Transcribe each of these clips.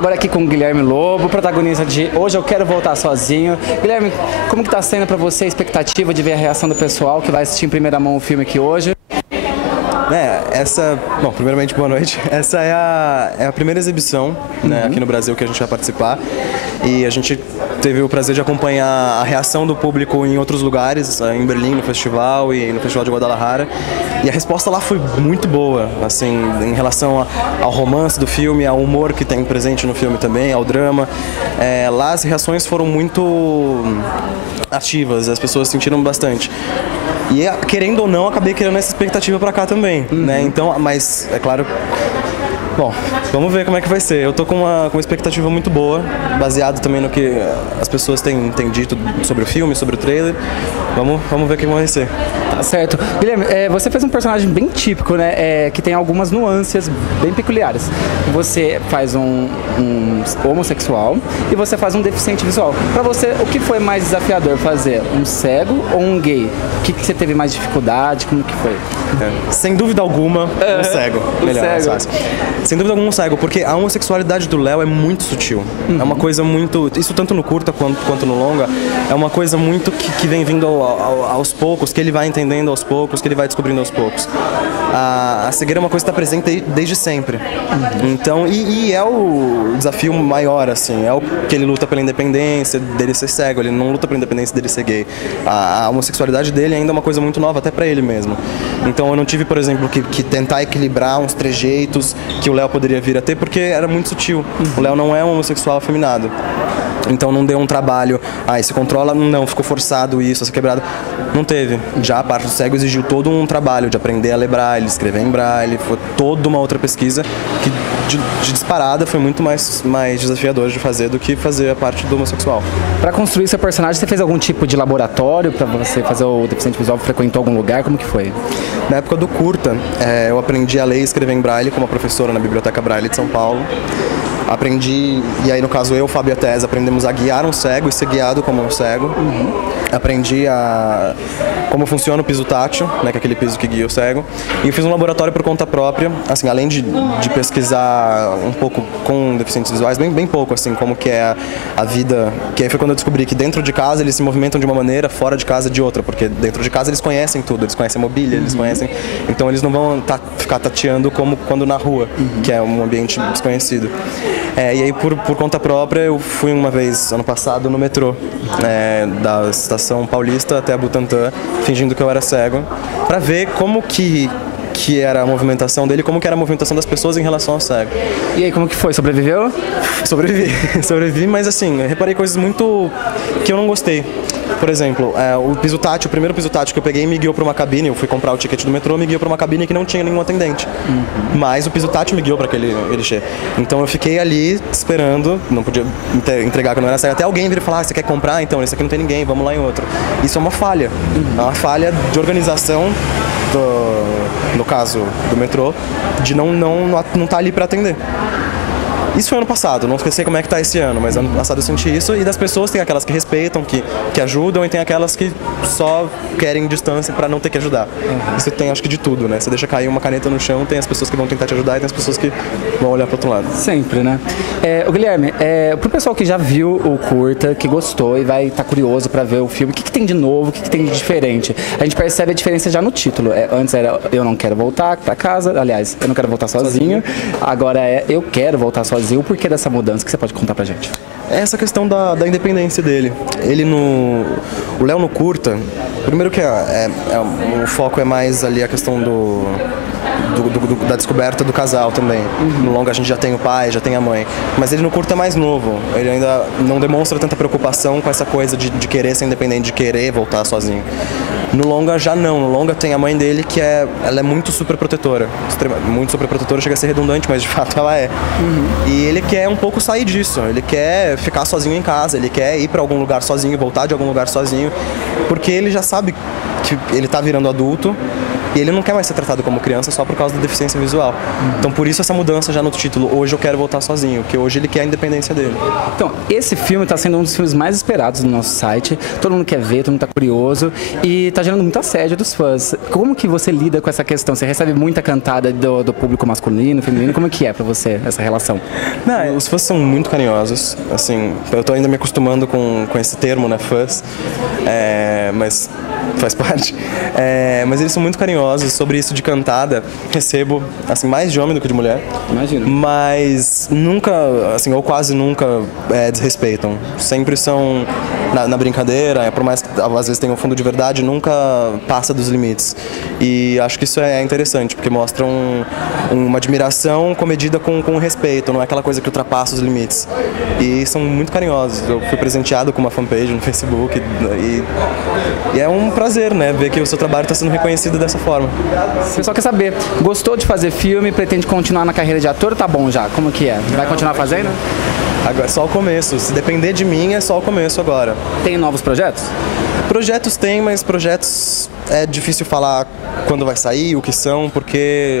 Agora aqui com o Guilherme Lobo, protagonista de Hoje Eu Quero Voltar Sozinho. Guilherme, como que tá sendo pra você a expectativa de ver a reação do pessoal que vai assistir em primeira mão o filme aqui hoje? Bom, primeiramente, boa noite. Essa é a primeira exibição, né, aqui no Brasil que a gente vai participar. E a gente teve o prazer de acompanhar a reação do público em outros lugares, em Berlim, no festival e no Festival de Guadalajara. E a resposta lá foi muito boa, assim, em relação ao romance do filme, ao humor que tem presente no filme também, ao drama. Lá as reações foram muito ativas, as pessoas sentiram bastante. E, querendo ou não, acabei criando essa expectativa pra cá também, né? Então, mas, é claro... Bom, vamos ver como é que vai ser. Eu tô com uma expectativa muito boa, baseado também no que as pessoas têm dito sobre o filme, sobre o trailer. Vamos ver o que vai ser. Tá certo. Guilherme, você fez um personagem bem típico, né? Que tem algumas nuances bem peculiares. Você faz um homossexual e você faz um deficiente visual. Pra você, o que foi mais desafiador fazer? Um cego ou um gay? O que você teve mais dificuldade? Como que foi? Sem dúvida alguma, um cego. Melhor, mais fácil. Sem dúvida alguma, um cego, porque a homossexualidade do Léo é muito sutil. É uma coisa muito... Isso tanto no curta quanto no longa, é uma coisa muito que vem vindo aos poucos, que ele vai entendendo aos poucos, que ele vai descobrindo aos poucos. A cegueira é uma coisa que está presente desde sempre. Então, e é o desafio maior, assim, é o que ele luta pela independência dele ser cego, ele não luta pela independência dele ser gay. A homossexualidade dele ainda é uma coisa muito nova, até pra ele mesmo. Então eu não tive, por exemplo, que tentar equilibrar uns trejeitos que o Léo poderia vir a ter, porque era muito sutil. O Léo não é um homossexual afeminado. Então não deu um trabalho, se controla, não, ficou forçado isso, essa quebrada. Não teve. Já a parte do cego exigiu todo um trabalho de aprender a ler braille, escrever em braille, foi toda uma outra pesquisa que de disparada foi muito mais desafiador de fazer do que fazer a parte do homossexual. Para construir seu personagem, você fez algum tipo de laboratório para você fazer o deficiente visual? Frequentou algum lugar? Como que foi? Na época do curta, eu aprendi a ler e escrever em braille com uma professora na Biblioteca Braille de São Paulo. Aprendi, e aí no caso eu, Fábio e a Tese, aprendemos a guiar um cego e ser guiado como um cego. Aprendi como funciona o piso tátil, né, que é aquele piso que guia o cego. E eu fiz um laboratório por conta própria, assim, além de pesquisar um pouco com deficientes visuais, bem pouco, assim, como que é a vida. Que aí foi quando eu descobri que dentro de casa eles se movimentam de uma maneira, fora de casa de outra, porque dentro de casa eles conhecem tudo, eles conhecem a mobília, eles conhecem... Então eles não vão ficar tateando como quando na rua, que é um ambiente desconhecido. E aí, por conta própria, eu fui uma vez, ano passado, no metrô, da Estação Paulista até a Butantã, fingindo que eu era cego, pra ver como que era a movimentação dele, como que era a movimentação das pessoas em relação ao cego. E aí, como que foi? Sobreviveu? Sobrevivi, mas assim, eu reparei coisas muito que eu não gostei. Por exemplo, o piso tátil, o primeiro piso tátil que eu peguei me guiou para uma cabine, eu fui comprar o ticket do metrô, me guiou para uma cabine que não tinha nenhum atendente. Mas o piso tátil me guiou para aquele guichê. Então eu fiquei ali esperando, não podia entregar que eu não era cego, até alguém vir e falar, você quer comprar? Então, esse aqui não tem ninguém, vamos lá em outro. Isso é uma falha. É uma falha de organização, no caso do metrô, de não estar ali para atender. Isso foi ano passado, não sei como é que tá esse ano, mas ano passado eu senti isso. E das pessoas, tem aquelas que respeitam, que ajudam, e tem aquelas que só querem distância pra não ter que ajudar. Isso tem, acho que, de tudo, né? Você deixa cair uma caneta no chão, tem as pessoas que vão tentar te ajudar e tem as pessoas que vão olhar pro outro lado. Sempre, né? O Guilherme, pro pessoal que já viu o curta, que gostou e vai estar curioso pra ver o filme, o que tem de novo, o que tem de diferente? A gente percebe a diferença já no título. Antes era Eu Não Quero Voltar pra Casa, aliás, Eu Não Quero Voltar Sozinho. Agora Eu Quero Voltar Sozinho. O porquê dessa mudança que você pode contar pra gente? Essa questão da independência dele. O Léo no curta, primeiro que o foco é mais ali a questão da descoberta do casal também. No longa a gente já tem o pai, já tem a mãe. Mas ele no curta é mais novo. Ele ainda não demonstra tanta preocupação com essa coisa de querer ser independente, de querer voltar sozinho. No longa já não. No longa tem a mãe dele que ela é muito super protetora. Muito super protetora, chega a ser redundante, mas de fato ela é. E ele quer um pouco sair disso. Ele quer ficar sozinho em casa, ele quer ir pra algum lugar sozinho, voltar de algum lugar sozinho, porque ele já sabe que ele tá virando adulto E ele não quer mais ser tratado como criança só por causa da deficiência visual. Então por isso essa mudança já no título, Hoje Eu Quero Voltar Sozinho, porque hoje ele quer a independência dele. Então, esse filme está sendo um dos filmes mais esperados no nosso site. Todo mundo quer ver, todo mundo está curioso e está gerando muita assédio dos fãs. Como que você lida com essa questão? Você recebe muita cantada do público masculino, feminino? Como que é para você essa relação? Não, os fãs são muito carinhosos. Assim, eu tô ainda me acostumando com esse termo, né, fãs. Mas faz parte. Mas eles são muito carinhosos. Sobre isso de cantada, recebo assim, mais de homem do que de mulher. Imagino. Mas nunca, assim, ou quase nunca desrespeitam. Sempre são na brincadeira, por mais que às vezes tenha um fundo de verdade, nunca passa dos limites. E acho que isso é interessante, porque mostra uma admiração comedida com respeito, não é aquela coisa que ultrapassa os limites. E são muito carinhosos. Eu fui presenteado com uma fanpage no Facebook e é um prazer, né, ver que o seu trabalho está sendo reconhecido dessa forma. O pessoal quer saber, gostou de fazer filme, pretende continuar na carreira de ator ou tá bom já? Como que é? Vai continuar fazendo? Agora, só o começo. Se depender de mim, é só o começo agora. Tem novos projetos? Projetos tem, mas projetos é difícil falar quando vai sair, o que são, porque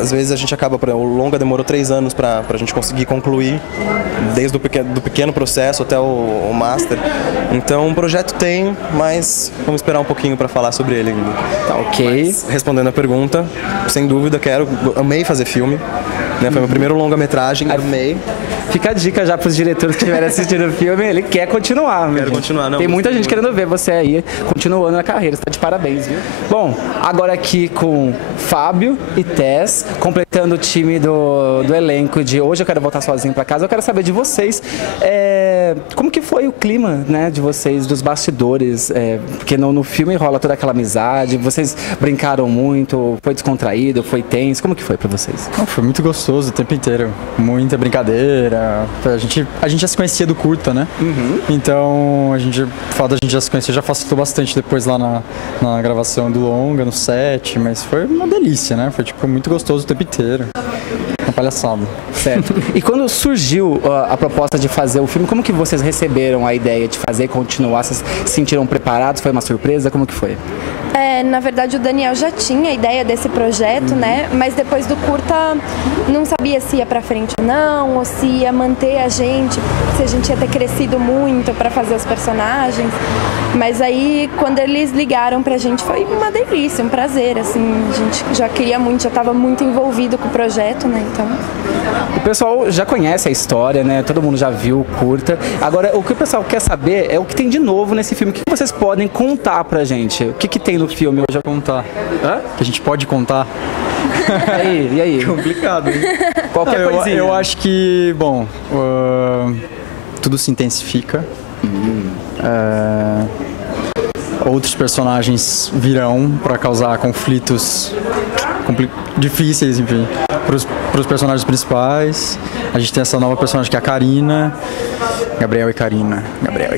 às vezes a gente acaba... O longa demorou 3 anos pra gente conseguir concluir, desde do pequeno processo até o master. Então, um projeto tem, mas vamos esperar um pouquinho pra falar sobre ele ainda. Tá, ok. Mas, respondendo a pergunta, sem dúvida, amei fazer filme. Né? Foi meu primeiro longa-metragem, amei. Fica a dica já pros diretores que estiverem assistindo o filme, ele quer continuar. Quero continuar, não. Tem muita gente querendo ver você aí, continuando na carreira, você tá de parabéns, viu? Bom, agora aqui com Fábio e Tess, completando o time do elenco de Hoje Eu Quero Voltar Sozinho pra Casa, eu quero saber de vocês, como que foi o clima, né, de vocês, dos bastidores, porque no filme rola toda aquela amizade, vocês brincaram muito, foi descontraído, foi tenso, como que foi pra vocês? Foi muito gostoso o tempo inteiro, muita brincadeira. A gente já se conhecia do curta, né? Uhum. Então, o fato da gente já se conhecer já facilitou bastante depois lá na gravação do longa, no set, mas foi uma delícia, né? Foi tipo muito gostoso o tempo inteiro. Uma palhaçada. Certo. E quando surgiu a proposta de fazer o filme, como que vocês receberam a ideia de fazer e continuar? Vocês se sentiram preparados? Foi uma surpresa? Como que foi? Na verdade, o Daniel já tinha a ideia desse projeto, né? Mas depois do curta, não sabia se ia pra frente ou não, ou se ia manter a gente, se a gente ia ter crescido muito pra fazer os personagens. Mas aí, quando eles ligaram pra gente, foi uma delícia, um prazer, assim. A gente já queria muito, já estava muito envolvido com o projeto, né? Então... O pessoal já conhece a história, né? Todo mundo já viu o curta. Agora, o que o pessoal quer saber é o que tem de novo nesse filme. O que vocês podem contar pra gente? O que tem no filme hoje a contar? Hã? Que a gente pode contar? E aí? Complicado, hein? Qualquer coisinha. Eu acho que, bom, tudo se intensifica. Outros personagens virão para causar conflitos difíceis, enfim, para os personagens principais. A gente tem essa nova personagem que é a Karina. Gabriel e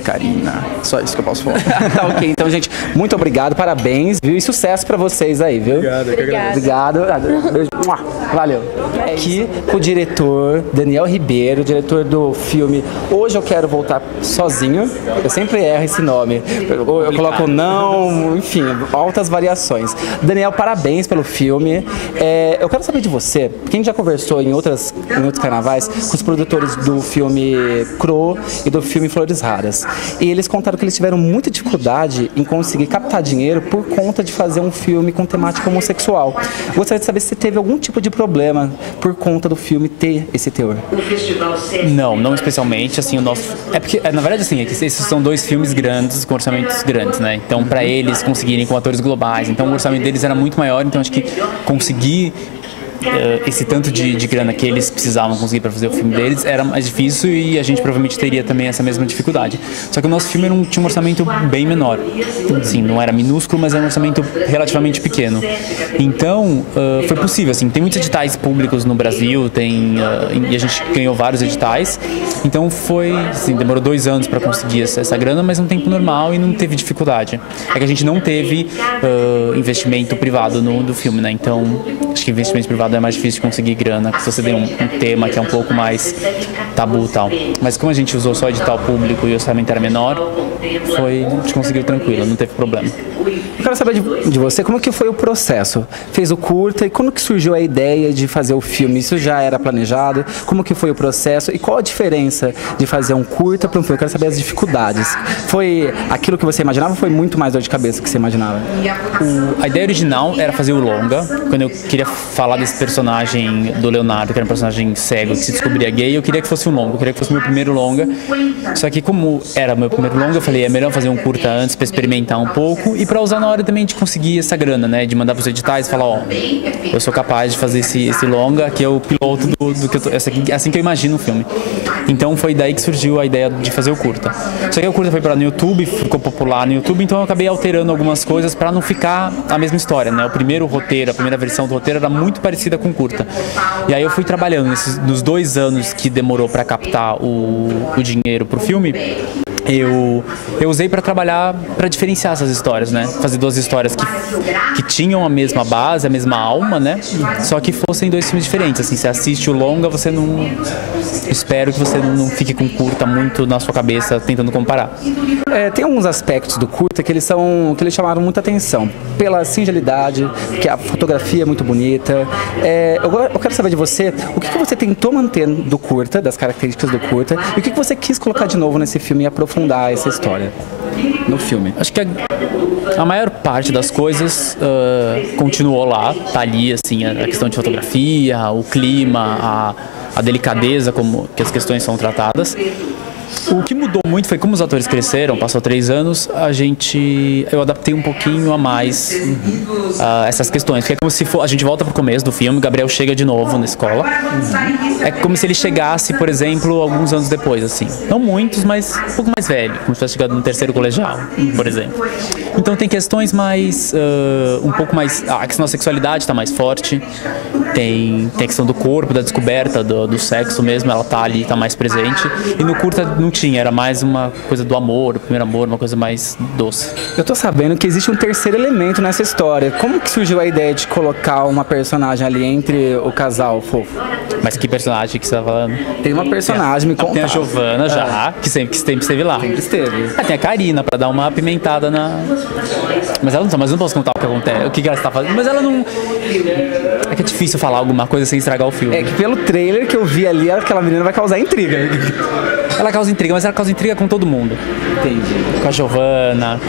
Karina. Só isso que eu posso falar. Tá, ok. Então, gente, muito obrigado, parabéns, viu? E sucesso pra vocês aí, viu? Obrigado. Beijo. Valeu. Aqui com o diretor Daniel Ribeiro, diretor do filme Hoje Eu Quero Voltar Sozinho. Eu sempre erro esse nome. Eu coloco não, enfim, altas variações. Daniel, parabéns pelo filme. Eu quero saber de você, quem já conversou em outros carnavais com os produtores do filme Crow e do filme Flores Raras. E eles contaram que eles tiveram muita dificuldade em conseguir captar dinheiro por conta de fazer um filme com temática homossexual. Gostaria de saber se teve algum tipo de problema por conta do filme ter esse teor. Não especialmente, assim, o nosso... É porque, na verdade, assim, é que esses são 2 filmes grandes, com orçamentos grandes, né? Então, para eles conseguirem com atores globais, então o orçamento deles era muito maior, então acho que conseguir esse tanto de grana que eles precisavam conseguir para fazer o filme deles era mais difícil e a gente provavelmente teria também essa mesma dificuldade. Só que o nosso filme tinha um orçamento bem menor. Assim, não era minúsculo, mas era um orçamento relativamente pequeno. Então, foi possível. Assim, tem muitos editais públicos no Brasil, e a gente ganhou vários editais. Então, assim, demorou 2 anos para conseguir essa grana, mas um tempo normal e não teve dificuldade. É que a gente não teve investimento privado do filme, né? Então, acho que investimento privado é mais difícil de conseguir grana, se você tem um tema que é um pouco mais tabu e tal. Mas como a gente usou só edital público e o orçamento era menor, a gente conseguiu tranquilo, não teve problema. Eu quero saber de você, como que foi o processo? Fez o curta e quando que surgiu a ideia de fazer o filme? Isso já era planejado? Como que foi o processo? E qual a diferença de fazer um curta para um filme? Eu quero saber as dificuldades. Foi aquilo que você imaginava ou foi muito mais dor de cabeça que você imaginava? A ideia original era fazer o longa, quando eu queria falar desse personagem do Leonardo, que era um personagem cego que se descobria gay, eu queria que fosse um longa, eu queria que fosse meu primeiro longa. Só que como era meu primeiro longa, eu falei, é melhor fazer um curta antes para experimentar um pouco e para usar na hora também de conseguir essa grana, né? De mandar para os editais e falar, ó, eu sou capaz de fazer esse longa, que é o piloto do que eu tô, assim que eu imagino o filme. Então foi daí que surgiu a ideia de fazer o curta. Só que o curta foi para no YouTube, ficou popular no YouTube, então eu acabei alterando algumas coisas para não ficar a mesma história, né? O primeiro roteiro, a primeira versão do roteiro era muito parecida com o curta. E aí eu fui trabalhando nos 2 anos que demorou para captar o dinheiro pro filme. Eu usei para trabalhar, para diferenciar essas histórias, né? Fazer 2 histórias que tinham a mesma base, a mesma alma, né? Só que fossem 2 filmes diferentes. Assim, você assiste o longa, você não... Espero que você não fique com curta muito na sua cabeça tentando comparar. Tem alguns aspectos do curta que eles chamaram muita atenção. Pela singelidade, que a fotografia é muito bonita. Eu quero saber de você, o que você tentou manter do curta, das características do curta, e o que você quis colocar de novo nesse filme e aprofundar essa história no filme? Acho que a maior parte das coisas continuou lá, tá ali, assim, a questão de fotografia, o clima, a delicadeza como que as questões são tratadas. O que mudou muito foi como os atores cresceram, passou 3 anos, eu adaptei um pouquinho a mais essas questões. Porque é como se a gente volta pro começo do filme, Gabriel chega de novo na escola. É como se ele chegasse, por exemplo, alguns anos depois, assim. Não muitos, mas um pouco mais velho, como se tivesse chegado no 3º colegial, por exemplo. Então tem questões mais, um pouco mais, a questão da sexualidade está mais forte, tem a questão do corpo, da descoberta do sexo mesmo, ela tá ali, tá mais presente. E no curta não tinha, era mais uma coisa do amor, o primeiro amor, uma coisa mais doce. Eu tô sabendo que existe um terceiro elemento nessa história. Como que surgiu a ideia de colocar uma personagem ali entre o casal fofo? Mas que personagem que você tá falando? Tem uma personagem, me conta. Tem a Giovana já, que sempre esteve lá. Sempre esteve. Tem a Karina, pra dar uma apimentada na... Mas ela não posso contar o que acontece, o que ela está fazendo. Mas ela não... É que é difícil falar alguma coisa sem estragar o filme. É que pelo trailer que eu vi ali, aquela menina vai causar intriga. Ela causa intriga, mas ela causa intriga com todo mundo. Entendi. Com a Giovana,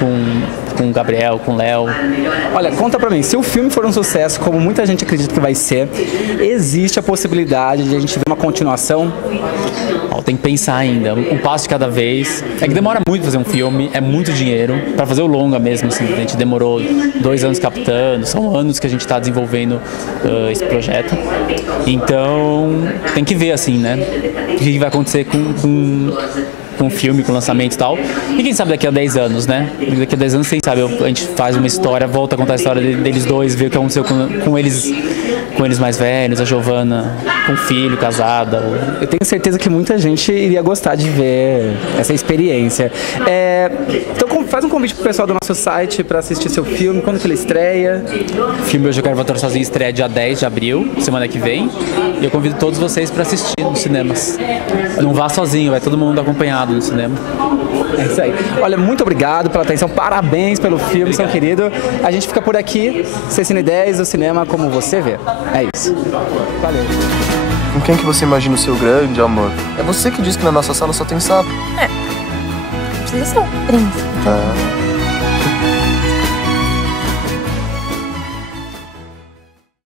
com o Gabriel, com o Léo. Olha, conta pra mim, se o filme for um sucesso, como muita gente acredita que vai ser, existe a possibilidade de a gente ver uma continuação? Tem que pensar ainda, um passo de cada vez. É que demora muito fazer um filme, é muito dinheiro. Pra fazer o longa mesmo, assim, a gente demorou 2 anos captando, são anos que a gente tá desenvolvendo esse projeto. Então, tem que ver, assim, né, o que vai acontecer com o filme, com o lançamento e tal. E quem sabe daqui a 10 anos, né? Daqui a 10 anos, quem sabe, a gente faz uma história, volta a contar a história deles dois, ver o que aconteceu com eles mais velhos, a Giovana com filho, casada. Eu tenho certeza que muita gente iria gostar de ver essa experiência. Então faz um convite pro pessoal do nosso site para assistir seu filme, quando que ele estreia. O filme Hoje Eu Quero Voltar Sozinho estreia dia 10 de abril, semana que vem. E eu convido todos vocês para assistir nos cinemas. Não vá sozinho, vai todo mundo acompanhado no cinema. É isso aí. Olha, muito obrigado pela atenção, parabéns pelo filme, São Querido. A gente fica por aqui, Cecine 10, o cinema como você vê. É isso. Valeu. Com quem que você imagina o seu grande amor? É você que diz que na nossa sala só tem sapo. Precisa ser um príncipe. Ah.